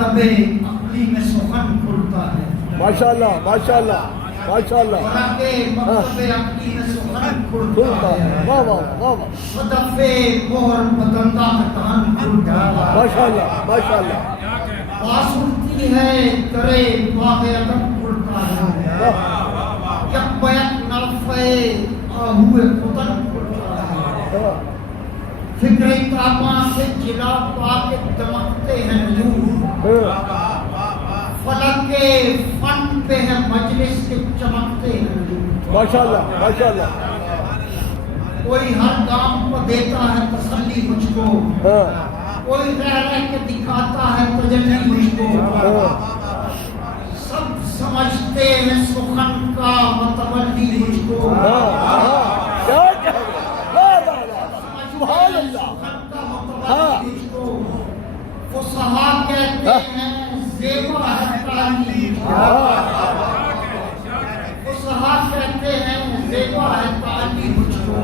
مکتب اقلیم سخن کھلتا ہے. ماشاءاللہ ماشاءاللہ ماشاءاللہ. مکتب اقلیم سخن کھلتا ہے. واہ واہ واہ. صدف مہر بدنداں کہن کھلتا ہے. ماشاءاللہ ماشاءاللہ. پاس اٹھتی ہے کرے باغ ادب کھلتا ہے. یک بیک نافہ آہوئے کھلتا ہے. فکر تاباں سے جلا پا کے دمکتے ہیں نجوم. فلک کے فن پہ ہے مجلس کے چمکتے ہیں نجوم. ماشاءاللہ ماشاءاللہ. کوئی ہر کام کو دیتا ہے تسلی مجھ کو. کوئی رہ رہ کے دکھاتا ہے تجلی مجھ کو. سب سمجھتے ہیں سخن کا متولی مجھ کو. فصحا کہتے ہیں زیبا ہے تعلی. فصحا کہتے ہیں زیبا ہے تعلی مجھ کو.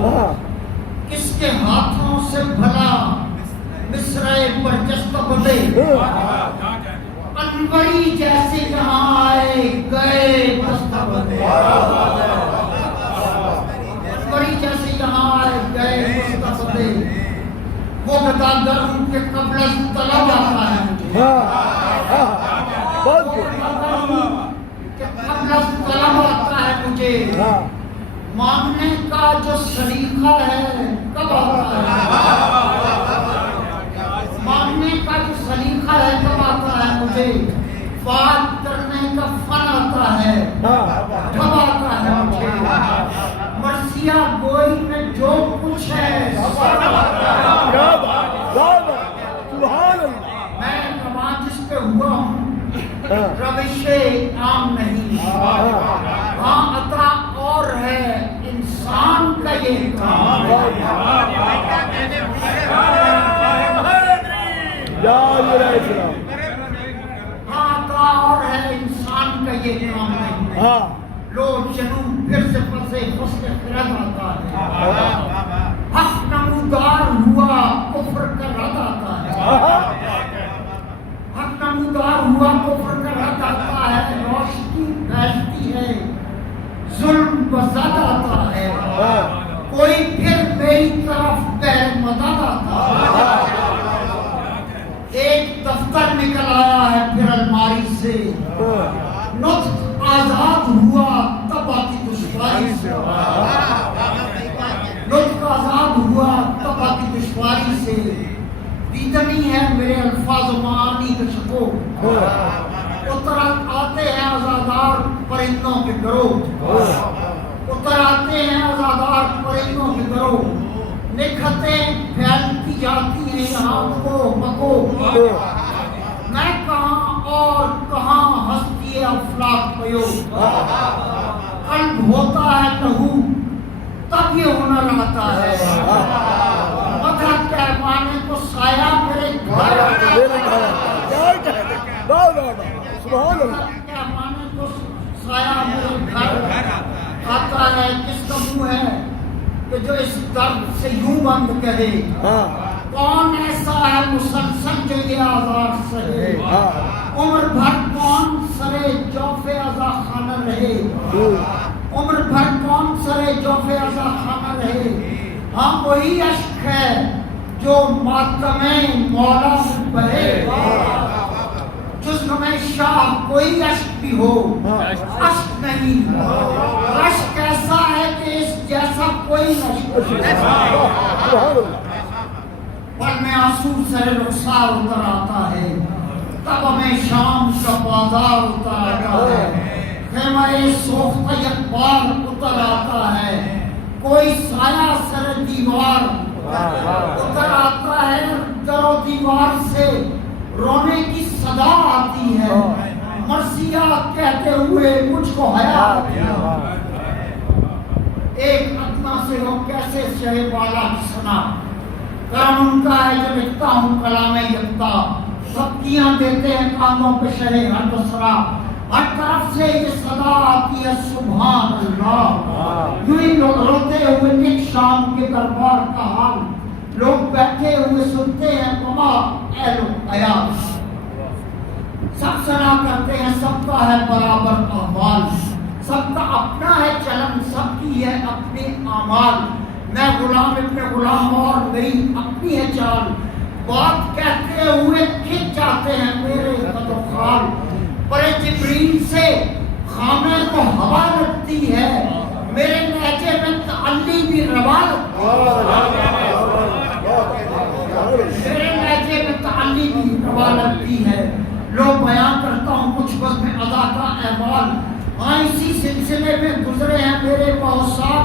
کس کے ہاتھوں سے بھلا مصرعہ برجستہ بندھے. انوری جیسے یہاں آئے گئے بستہ بندھے. انوری جیسے یہاں آئے گئے بستہ بندھے. وہ بدنداں ان کے قبل از طلب آتا ہے مجھے. قبل از طلب آتا ہے مجھے. مانگنے کا جو سلیقہ ہے کب آتا ہے. مانگنے کا جو سلیقہ ہے کب آتا ہے مجھے. بات کرنے کا فن آتا ہے کب آتا ہے مجھے. مرثیہ کوئی میں جو کچھ ہے میں نمازش پہ ہوا ہوں. روش عام نہیں. ہاں عطا اور ہے انسان کا یہ کام. ہاں عطا اور ہے انسان کا یہ کام نہیں. لو جنوب پھر سے پسے فصل خرد آتا ہے. حق نمودار ہوا کفر کا رد آتا ہے. حق نمودار ہوا کفر کا رد آتا ہے. روشنی پھیلتی ہے ظلم بزد آتا ہے. کوئی پھر میری طرف پیر مدد آتا ہے. ایک دفتر نکل آیا ہے پھر الماری سے. نطق آزاد ہوا تب آتی دشواری سے. نطق آزاد ہوا تب آتی دشواری سے. دیدنی ہے میرے الفاظ و معانی کے شکو. اتر آتے ہیں آزادار پرندوں کے گروہ. اتر آتے ہیں آزادار پرندوں کے گروہ. نکھتیں پھیلتی جاتی ہیں یہاں کو مکو. میں کہاں اور کہاں ہستی افلاک پیو. قلب ہوتا ہے لہو تب یہ ہنر آتا ہے. مدد پیمانے کو سایہ میرے گھر آتا ہے. پیمانے کو سایہ میرے گھر آتا ہے. کس کا منہ ہے کہ جو اس درد سے یوں بند کہے. کون ایسا ہے مسلسل جو یہ آزار سہے. عمر بھر کون سرے جوف ازا خانہ رہے. عمر بھر کون سرے جوف ازا خانہ رہے. ہاں وہی اشک ہے جو ماتم مولا میں بہے. جزم میں شاہ کوئی اشک بھی ہو اشک نہیں. اشک ایسا ہے کہ اس جیسا کوئی اشک. پر میں آنسو سر رخسار اتر آتا ہے. تب ہمیں شام کا بازار اتر آتا ہے. خیمہ سوختہ یک بار اتر آتا ہے. کوئی سایہ سر دیوار اتر آتا ہے. در و دیوار سے رونے کی صدا آتی ہے. مرثیہ کہتے ہوئے مجھ کو حیا آتی ہے. ایک ادنا سے ہو کیسے شہ بالا سنا. کرم ان کا ہے جو لکھتا ہوں کلام یکتا. سبکیاں دیتے ہیں کانوں پہ شرح ہر بسرا. ہر طرف سے یہ صدا آتی ہے سبحان اللہ. یوں ہی لوگ روتے ہوئے ایک شام کے دربار کا حال. لوگ بیٹھے ہوئے سنتے ہیں کما اہل و عیال. سب سنا کرتے ہیں، سب کا ہے برابر احوال، سب کا اپنا ہے چلن، سب کی ہے اپنے اعمال، میں غلام ابن غلام اور میری اپنی ہے چال، بات کہتے ہوئے کھنچ جاتے ہیں میرے قد و خال، پر جبریل سے خامے کو ہوا لگتی ہے، میرے لہجے میں تعلی بھی روا لگتی ہے، میرے لہجے میں تعلی بھی روا لگتی ہے، لو بیان کرتا ہوں کچھ بس میں ادا کا احوال، ہاں اسی سلسلے میں گزرے ہیں میرے بہت سال،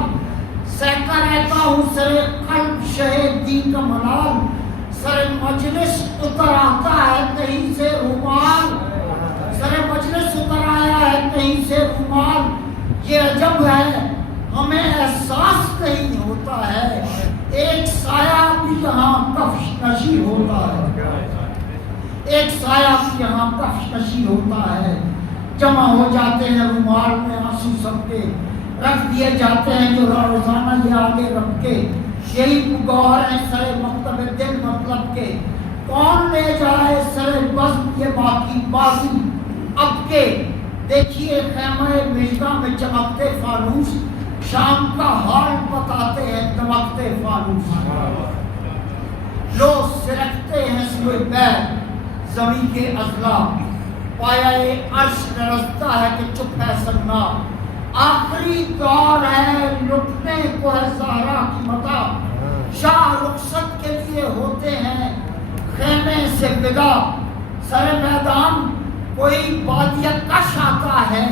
سہتا رہتا ہوں سر قلب شہید دین کا ملال، سر مجلس اتر آتا ہے کہیں سے رومال، سر مجلس اتر آیا ہے کہیں سے رومال، یہ عجب ہے ہمیں احساس نہیں ہوتا ہے، ایک سایہ بھی یہاں کفش نشی ہوتا ہے، ایک سایہ بھی یہاں کفش نشی ہوتا ہے، جمع ہو جاتے ہیں رومال میں آنسو سب کے، رکھ دیے جاتے ہیں جو روزانہ یہ آگے رکھ کے، یہی گوہر ہے سر مکتب دل مطلب کے، کون لے جائے سر بزم یہ باقی بازی اب کے، دیکھیے خیمہ مژگاں میں چمکتے فانوس، شام کا حال بتاتے ہیں دمکتے فانوس، لو سرکتے ہیں سوئے پیر زمین کے اضلاع، پایا عرش لرزتا ہے کہ چپ ہے سننا، آخری دور ہے لٹنے کو ہے زہرا کی متا، شاہ رخصت کے لیے ہوتے ہیں خیمے سے ودا، سر میدان کوئی بادیہ کش آتا ہے،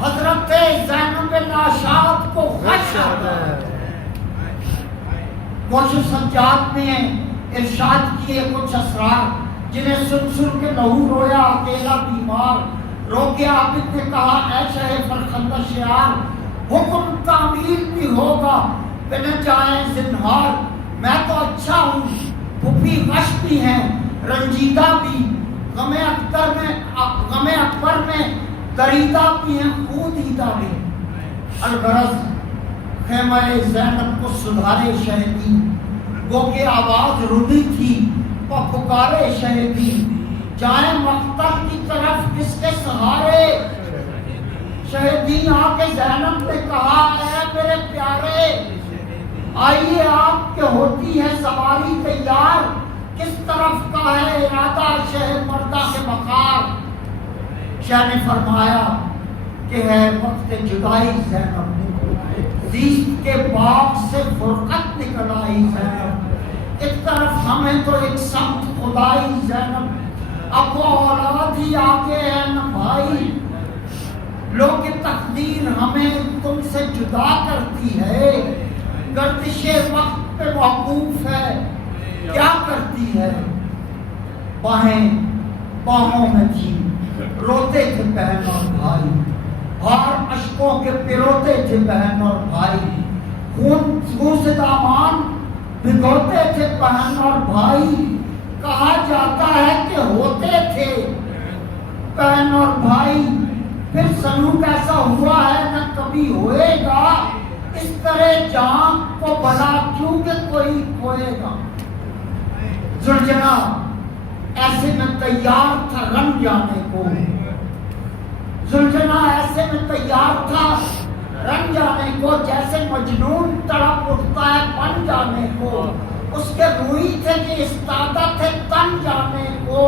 حضرت زینب ناشاد کو غش آتا ہے، کچھ سجاد میں ارشاد کیے کچھ اسرار، جنہیں سن کے لہو رویا اکیلا بیمار، رو کے عابد نے کہا اے شہ فرخندہ شعار، حکم تعمیل بھی ہوگا بن جائیں زنہار، میں تو اچھا ہوں پھپھی غش بھی ہیں رنجیدہ بھی، غم اکبر میں دریدہ بھی ہیں خود دیتا بھی، الغرض خیمہ زینب کو سدھارے شہدی، گو کہ آواز رنی تھی پکارے شہدی، جائیں مقتل کی طرف کس کے سہارے، شہدی آ کے زینب نے کہا اے میرے پیارے، آئیے آپ کے ہوتی ہے سواری تیار، کس طرف کا ہے ارادہ شہ مردہ کے مقار، شاہ نے فرمایا کہ ہے وقت جدائی زینب، زیست کے باغ سے فرقت نکل آئی زینب، ایک طرف ہمیں تو ایک سمت خدائی زینب، اب وہ اولاد ہی آگے ہے نہ بھائی، لوگ تقدیر ہمیں تم سے جدا کرتی ہے، گردش وقت پہ موقوف ہے کیا کرتی ہے، باہیں باہوں میں تھی روتے تھے بہن اور بھائی، ہار اشکوں کے پروتے تھے بہن اور بھائی، خون سے دامان بھگوتے تھے بہن اور بھائی، کہا جاتا ہے کہ ہوتے تھے بہن اور بھائی، پھر سلوک ایسا ہوا ہے نہ کبھی ہوئے گا، اس طرح جان کو بھلا کیوں کہ کوئی کھوئے گا، زلجنا ایسے میں تیار تھا رنگ جانے کو، زلجنا ایسے میں تیار تھا رنگ جانے کو، جیسے مجنون تڑپ اٹھتا ہے بن جانے کو، اس کے روئی تھے کہ استادہ تھے تن جانے کو،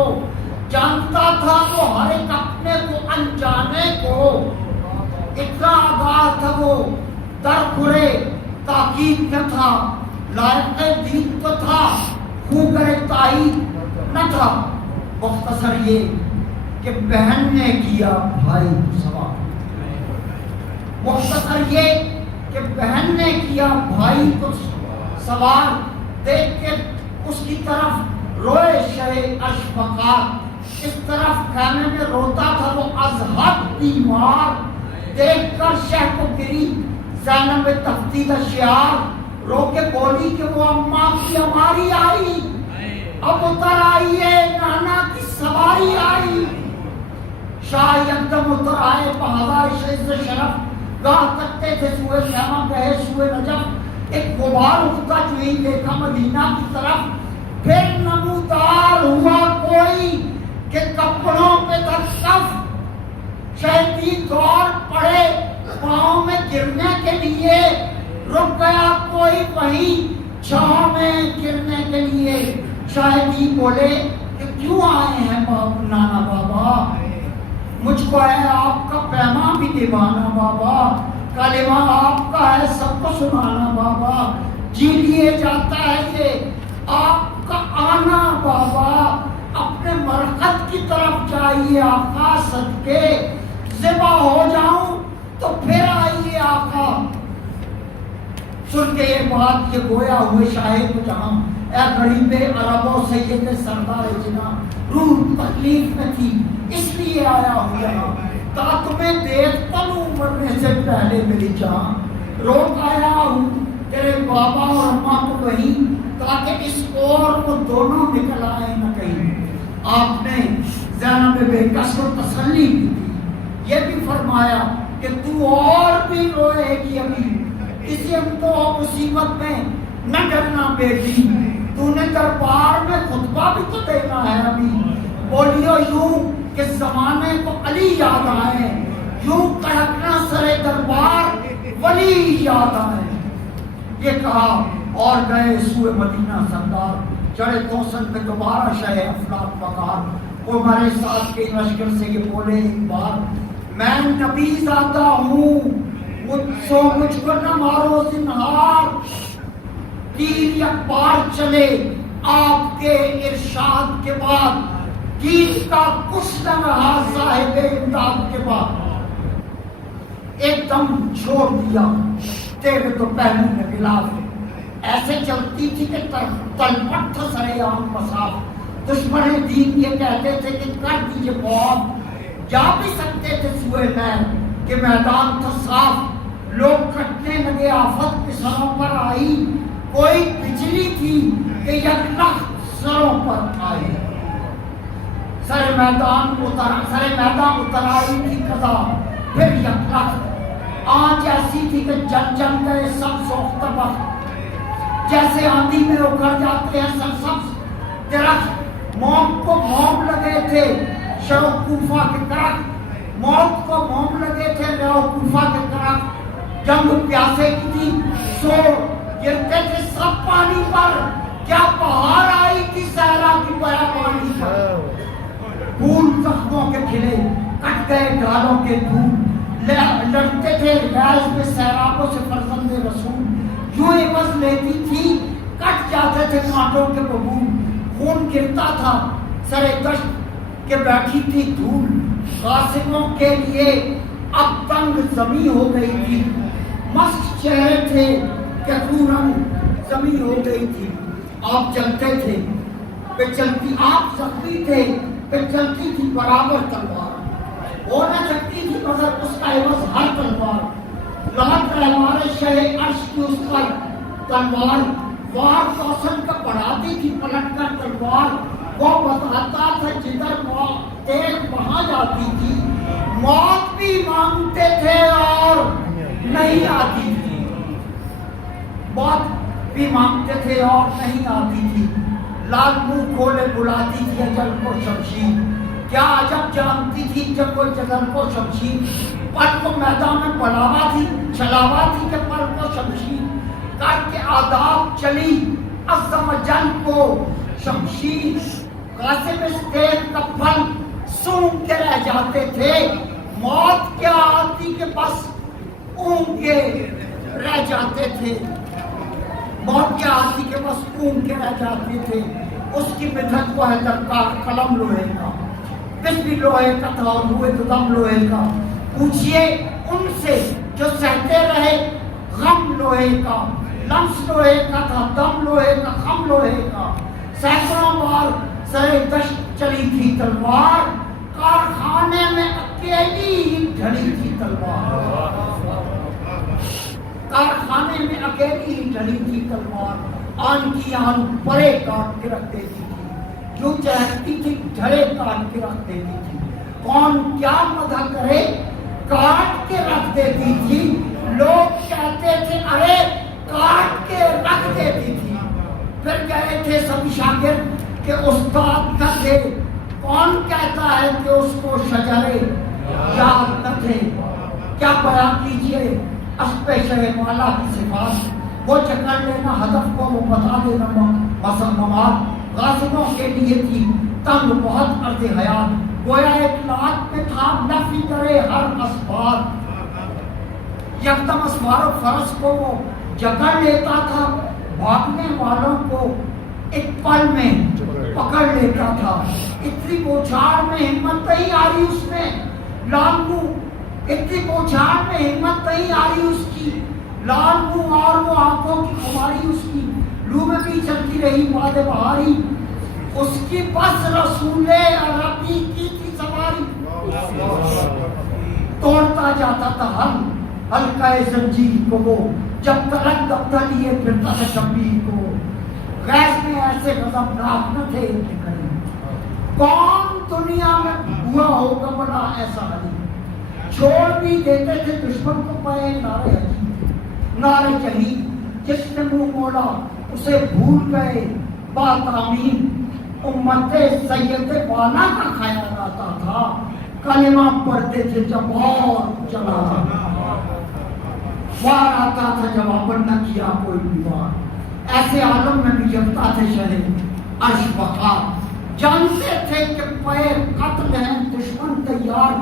جانتا تھا وہ ہر ایک اپنے کو انجانے کو، اتنا آگاہ تھا وہ در خورے تاکید نہ تھا، لائق دین تو تھا خوں کرے تائید نہ تھا، مختصر یہ کہ بہن نے کیا بھائی کو سوار، مختصر یہ کہ بہن نے کیا بھائی کو سوار، دیکھ کے اس کی طرف روئے شہ اشفقات، اس طرف خیمے میں روتا تھا وہ از حد بیمار، دیکھ کر شہ کو گری زینب تفتید شعار، رو کے بولی کہ وہ اماں کی ہماری آئی، اب اتر آئیے نانا کی سواری آئی، شاہ یکدم اتر آئے بہادر عزت شرف، گاہ تکتے تھے سوئے خیمہ گئے سوئے نجف، ایک غبار اٹھتا جو ہی دیکھا مدینہ کی طرف، پھر نمودار ہوا کوئی کہ کپڑوں پہ تھا اور پڑے پاؤں میں گرنے کے لیے، رک گیا کوئی وہیں چھاؤں میں گرنے کے لیے۔ شاید ہی بولے کہ کیوں آئے ہیں نانا بابا، مجھ کو ہے آپ کا پیغام بھی نبھانا بابا، کلمہ آپ کا ہے سب کو سنانا بابا، جی لیے جاتا ہے یہ آپ کا آنا بابا، اپنے مرکز کی طرف جائیے آقا، صدقے زیبا ہو جاؤں تو پھر آئیے آقا۔ سن کے یہ بات یہ گویا ہوئے شاہد جہاں، اے غریب عرب و سید سردار جہاں، روح تکلیف میں تھی اس لیے آیا ہوں یہاں، تا تمہیں دیکھتا ہوں مرنے سے پہلے میری جان، روک آیا ہوں تیرے بابا اور اماں کو وہیں، تاکہ اس اور وہ دونوں نکل آئے نہ کہیں۔ آپ نے زینب بے کس کو تسلی بھی دی، یہ بھی فرمایا کہ تو اور بھی روئے گی ابھی، کسی تو مصیبت میں نہ ڈرنا بیٹی، تو نے دربار میں خطبہ بھی تو دینا ہے ابھی، بولیو یوں کہ زمانے کو علی یاد آئے، یوں کڑکنا سرے دربار ولی یاد آئے۔ یہ کہا اور گئے سوئے مدینہ سردار، چڑھے توسن پہ دوبارہ شہ افلاک پکار، وہ ہمارے ساتھ کے لشکر سے یہ بولے ایک بار، میں نبی زادہ ہوں، مجھ کو نہ مارو زنہار، تیر یک بار چلے آپ کے ارشاد کے بعد، تیر کا کچھ نہ رہا صاحب امداد کے بعد، ایک دم چھوڑ دیا تیرے تو پہلو میں غلاف، ایسے چلتی تھی کہ تلپٹ تھا سرے عام مساف، دشمن دین یہ کہتے تھے کہ کر دیجئے بواب، جا بھی سکتے تھے سوئے میں کہ میدان تھا صاف، لوگ کٹنے لگے آفت سروں پر آئی، کوئی بجلی تھی کہ یک لخت سروں پر آئی، سر میدان اتر آئی تھی قضا، پھر یک لخت آنچ ایسی تھی کہ جل جل گئے سب سوختہ بخت، جیسے آندھی میں اکھڑ جاتے ہیں سرسبز درخت، موت کو موم لگے تھے شو کوفہ کے درخت، موت کو موم لگے تھے شو کوفہ کے درخت، جنگ پیاسے کی تھی سو گرتے تھے سب پانی پر، کیا بہار آئی تھی صحرا کی بیابانی پر، پھول زخموں کے کھلے کٹ گئے ڈالوں کے پھول، لڑتے تھے غیظ میں سیرابوں سے فرزند رسول، یوں عوض لیتی تھی کٹ جاتے تھے کانٹوں کے ببول، خون گرتا تھا سرے دشت کے بیٹھی تھی دھول، قاسموں کے لیے اب تنگ زمیں ہو گئی تھی، مست چہرے تھے کہ خونن زمیں ہو گئی تھی، آپ چلتے تھے پہ چلتی، آپ زخمی تھے پہ چلتی تھی برابر تلوار، ہو نہ سکتی تھی مگر اس کا عوض ہر تلوار، لاکھ رہوار شہ عرش کی اس پر تلوار، وار توسن کا پڑھاتی تھی پلٹ کر تلوار، وہ بتاتا تھا جدھر موت تیز وہاں جاتی تھی، موت بھی مانگتے تھے اور نہیں آتی تھی، موت بھی مانگتے تھے اور نہیں آتی تھی، لال منہ کھولے بلاتی تھی اجل کو شمشیر، کیا عجب جانتی تھی جب وہ جگن کو شمشیر، پر کو میدان میں بلاوا تھی چلاوا تھی کہ پر کو شمشیر، کر کے آداب چلی عظم جن کو شمشیر، قاسم استیل کا پھل سونگ کے رہ جاتے تھے، موت کیا آتی کہ بس اونگ کے رہ جاتے تھے، موت کیا آتی کہ بس اونگ کے رہ جاتے تھے، اس کی مدد کو ہے درکار قلم لوہے کا، بس بھی لوہے کا تھا اور ہوئے تو دم لوہے کا، پوچھئے ان سے جو سہتے رہے غم لوہے کا، لمس لوہے کا تھا دم لوہے کا خم لوہے کا، سینکڑوں بار سرے دشت چلی تھی تلوار، کارخانے میں اکیلی ہی ڈھلی تھی تلوار، کارخانے میں اکیلی ہی ڈھلی تھی تلوار، آن کی آن پرے کاٹ کے رکھ دیتی تھی، جو چہتی تھی ڈھڑے کاٹ کے رکھ دیتی تھی، کون کیا مدح کرے کاٹ کے رکھ دیتی تھی، لوگ کہتے تھے ارے کاٹ کے رکھ دیتی تھی، پھر گئے تھے سب شاگرد کہ استاد نہ تھے، کون کہتا ہے کہ اس کو شجرے یاد نہ تھے کیا بیان کیجئے اسپِ شہ والا کی صفات، وہ چکر لینا ہدف کو وہ بتا دینا مصممات، غازبوں کے لیے تھی تنگ بہت عرض حیات، گویا اطلاعات میں تھا نفی کرے ہر اسبات، یکدم اسوار و فرس کو وہ جکڑ لیتا تھا، بھاگنے والوں کو ایک پل میں پکڑ لیتا تھا، اتنی بوچھاڑ میں ہمت نہیں آ رہی اس میں لال منہ، اتنی بوچھاڑ میں ہمت نہیں آ رہی اس کی، لال منہ اور وہ آنکھوں کی خماری اس کی، لو میں بھی چلتی رہی باد بہاری، اس کی بس رسول عربی کی تھی سواری، توڑتا جاتا تھا ہلکا زنجیر کو وہ، جب تلک دبتا لیے پھرتا تھا شبیر کو، غیظ میں ایسے غضبناک نہ تھے اتنے، کون دنیا میں ہوا ہوگا بڑا ایسا علی، چھوڑ بھی دیتے تھے دشمن کو پائے نعرے جہی، جس نے منہ موڑا اسے بھول گئے بات آمین، امت سید والا کا خیال آتا تھا، کلمہ پڑھتے تھے جب اور چلا وار آتا تھا جواباً نہ کیا کوئی بھی وار، ایسے عالم میں بھی جگتا تھے شہر عرش بقا، جانتے تھے کہ پے قتل ہیں دشمن تیار،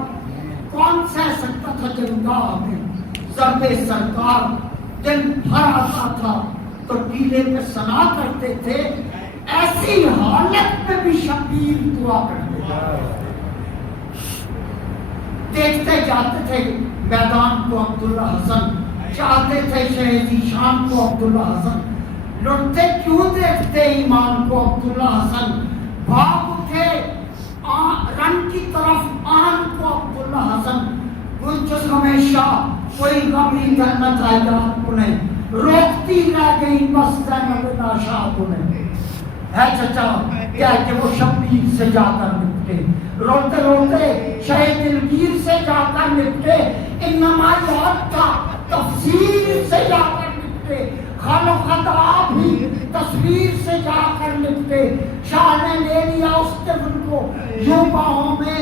کون سہ سکتا تھا جنگاہ میں ضرب سرکار، دن بھر آتا تھا تو ٹیلے پہ سنا کرتے تھے، ایسی حالت میں بھی شبیر دعا کرتے تھے، دیکھتے جاتے تھے میدان کو عبداللہ حسن، چاہتے تھے شہزی شام کو عبداللہ حسن، لڑتے کیوں دیکھتے ایمان کو عبداللہ حسن، بھاگ اٹھے رن کی طرف آن کو عبداللہ حسن، گلچس ہمیشہ کوئی غمی جنت آیات انہیں روکتی رہ گئی بس زینب ناشاد انہیں، ہے چچا کیا کہ وہ شبیر سے جا کر نپٹے، روتے روتے شہید دلگیر سے جا کر نپٹے، انما یاد تھا تفسیر سے جا کر نپٹے، خال و خطا بھی تصویر سے جا کر نپٹے، شاہ نے لے لیا اس طفل کو یوں باہوں میں،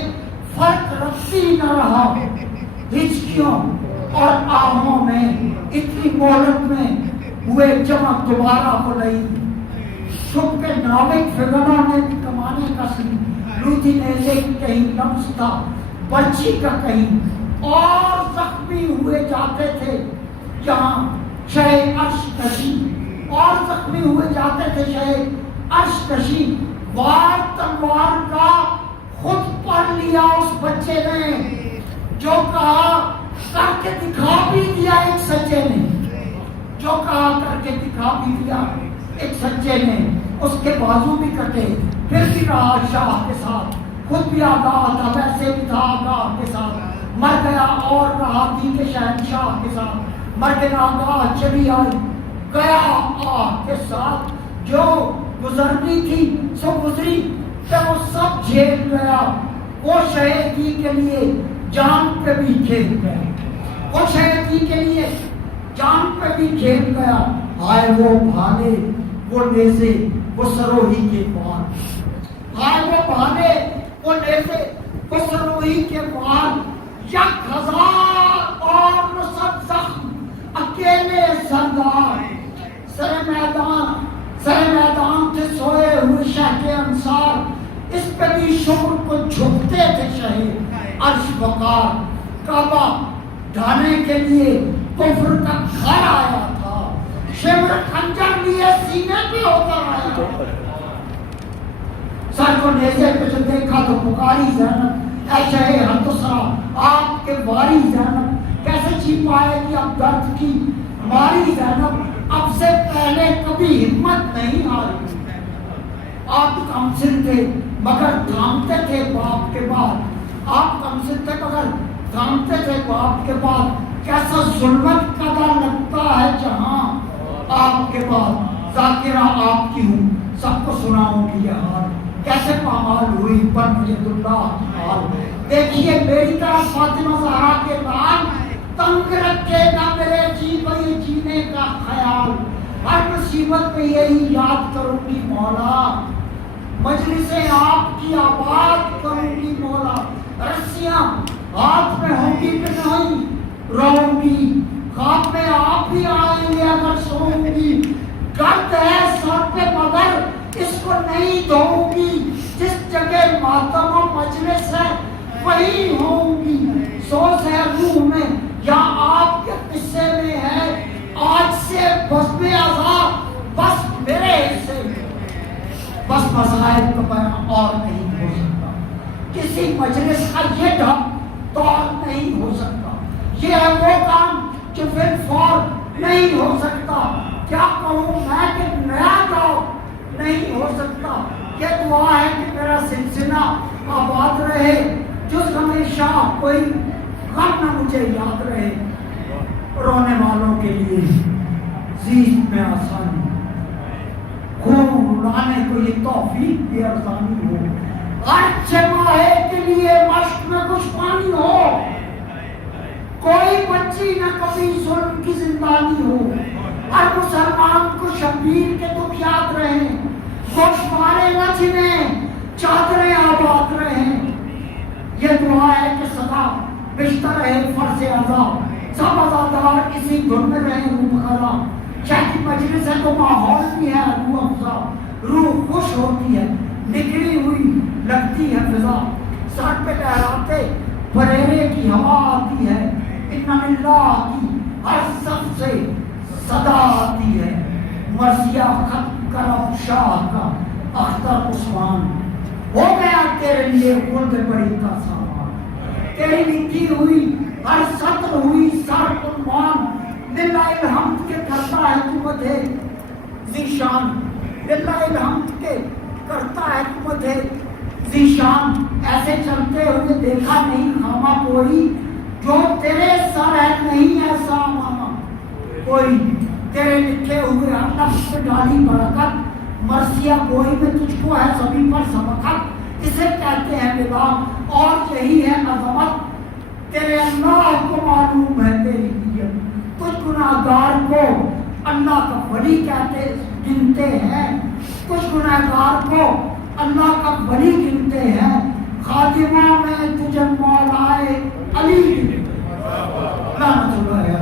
فرق رکھتی نہ رہا ہچکیوں اور آہوں میں، اتنی مہلت میں ہوئے جمع دوبارہ کو نہیں، چھپ کے ناوک فگنوں نے کمانے کا سن، لوٹی نیزے کہیں لمس تھا برچی کا کہیں، اور زخمی ہوئے جاتے تھے جہاں شہ عرش کشی، اور زخمی ہوئے جاتے تھے شہ عرش کشی، وار تلوار کا خود پڑھ لیا اس بچے نے، جو کہا کر کے دکھا بھی دیا ایک سچے نے، جو کہا کر کے دکھا بھی دیا ایک سچے نے، اس کے بازو بھی کٹے پھر بھی رہا شاہ کے ساتھ، خود بھی آگاہ تھا ویسے بھی تھا آگاہ کے ساتھ، مر گیا اور رہا تھی کہ شہنشاہ کے ساتھ، مر گیا آگاہ چلی آئی گیا آہ کے ساتھ، جو گزرنی تھی سو گزری کہ وہ سب جھیل گیا، وہ شہیدی کے لیے جان پہ بھی کھیل گیا، وہ شہیدی کے لیے جان پہ بھی کھیل گیا، آئے وہ بھالے وہ نیزے وہ سروہی کے پار، آئے وہ بھالے وہ نیزے وہ سروہی کے پار، یک ہزار اور نصد زخم اکیلے سردار، سر میدان تھے سوئے ہوئے شہ کے انصار، اس پہ بھی شکر کو جھکتے تھے شہید عرش وقار، کعبہ ڈھانے کے لیے کفر کا گھر آیا تھا، شمر خنجر لیے سینے پہ اتر آیا، سر کو نیزے پہ جو دیکھا تو پکاری زینب، اے شہے ھلتا آپ کے واری زینب، کیسے چھپائے گی اب درد کی ہماری زینب، اب سے پہلے کبھی ہمت نہیں ہاری، آپ کمسن تھے مگر تھامتے تھے باپ کے بعد، آپ کمسن تھے مگر تھامتے تھے باپ کے بعد، کیسا ظلمت قدا لگتا ہے جہاں آپ کے بعد، ذاکرہ آپ کی ہوں سب کو سناؤں گی یہ حال، کیسے پامال ہوئی پر مجد اللہ کی حال، دیکھیے میری طرح فاطمہ زہرا کے لال، تنگ رکھے نہ میرے جی بھائی جینے کا خیال، ہر مصیبت میں یہی یاد کروں گی مولا، مجلس آپ کی آباد کروں گی مولا، رسیاں ہاتھ میں ہوں گی کہ نہیں رہوں گی، خواب میں آپ بھی آئیں گے اگر سوؤں گی، گرد ہے سر پہ مگر اس کو نہیں دھوؤں گی، جس جگہ ماتم و مجلس ہے وہی ہوں گی، سوز ہے روح میں یا آپ کے قصے میں ہے، آج سے بزم عذاب بس میرے حصے میں، بس مصائب کا بیان اور نہیں ہو سکتا، کسی مجلس کا یہ ڈھنگ تو اور نہیں ہو سکتا، یہ ہے وہ کام جو پھر فور نہیں ہو سکتا، کیا کہوں میں کہ نیا گاؤں نہیں ہو سکتا، یہ دعا ہے کہ میرا سلسلہ آباد رہے، جز ہمیشہ کوئی غم نہ مجھے یاد رہے، رونے والوں کے لیے زیست میں آسانی، خون رلانے کو یہ توفیق بھی ارزانی ہو، اچھے ماہے کے لیے مشق میں کچھ پانی ہو، کوئی بچی نہ کبھی ظلم کی زندانی ہو، ہر مسلمان کو شبیر کے دکھ یاد رہیں، گوشوارے نہ چھنیں، چادریں آباد رہیں، یہ دعا ہے کہ سدا بشتر رہے فرض عذاب، سب عزادار اسی دھن میں رہیں روح خدا، شہری مجلس ہے تو ماحول بھی ہے روح افزا، روح خوش ہوتی ہے نکلی ہوئی لگتی ہے فضا، سر پہ لہراتے پریرے کی ہوا آتی ہے، ان اللہ کی ہر صف سے صدا آتی ہے، مرثیہ خط کرم شاہ کا اختر عثمان، ہو گیا تیرے لیے خلد بڑی کا سامان، تیری لکھی ہوئی ہر سطر ہوئی سر عنوان، للہ الحمد کے کرتا ہے تو مدھے ذیشان، للہ الحمد کے کرتا ہے تو مدھے ذیشان، ایسے چلتے ہوئے دیکھا نہیں خامہ کوئی، جو تیرے سر ہے نہیں ایسا ماما کوئی، تیرے لکھے ہوئے ہر نفس پہ ڈالی برکت، مرثیہ کوئی میں تجھ کو ہے سبھی پر سبقت، اسے کہتے ہیں بلا اور یہی ہے عظمت، تیرے اللہ کو معلوم ہے تیری نیت، کچھ گناہگار کو اللہ کا ولی کہتے گنتے ہیں، کچھ گناہگار کو اللہ کا ولی گنتے ہیں، خاتمہ میں تجھے مولا علی لعنت اللہ علیہ